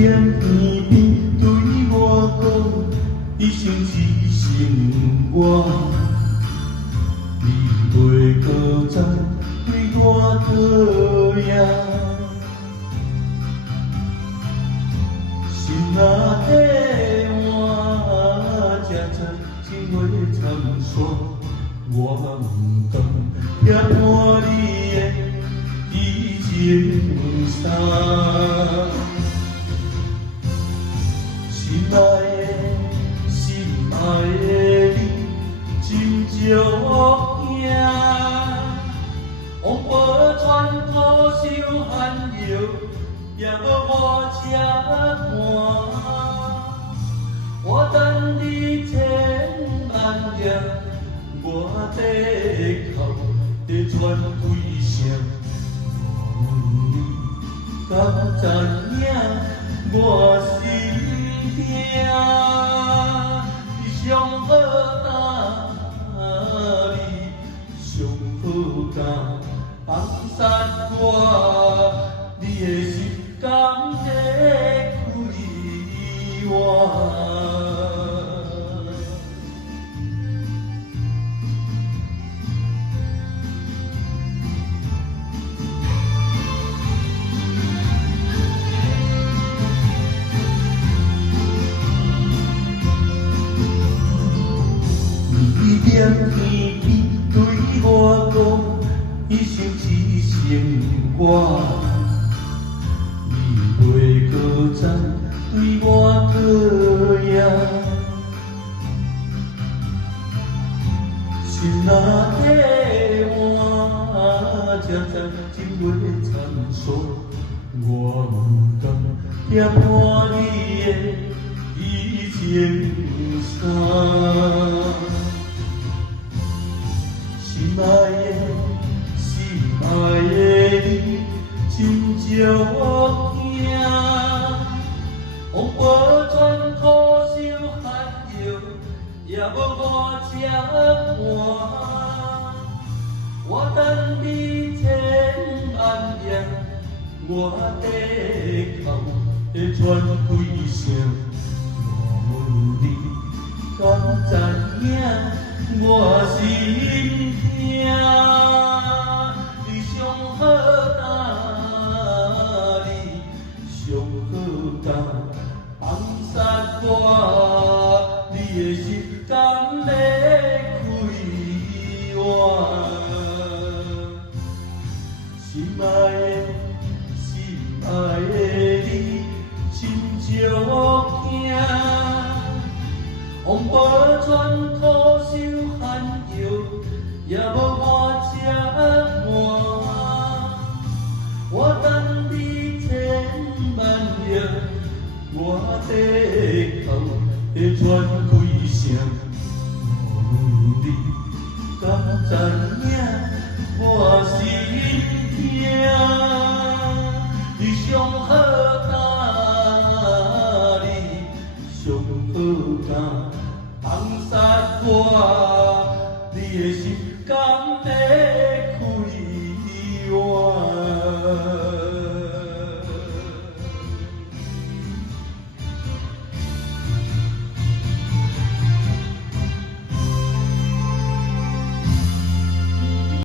踮边边对我讲，一生一生我，你袂搁再对我讨厌。心若底换，才知情话参山，我毋甘也看你的痴情衫。心爱的，心爱的你，真少惊。往波船土手寒摇，也无我车看。我等你千万夜，我低头在喘几声。我问你，敢知影我心？你上好搭你，上好搭放散我，你的心甘在开我。踮边边对我讲，一生一生我，你袂搁再对我讨厌。心若底换，才知情话参山，我毋甘也看你的痴情衫。心爱的，心爱的你，真少惊。往波船土手寒摇，也无我车看。我等你千万夜，我低头在喘几声。我问你，敢知影我心？你上好搭你，上好搭放散我，你的心甘要开我。心爱的，心爱的你，真少惊。往波船土手寒摇，也无我车换。我等你千万夜，我低头在喘几声。我问你，敢知影我心痛？你上好搭你，上好搭放散我，你的心甘要？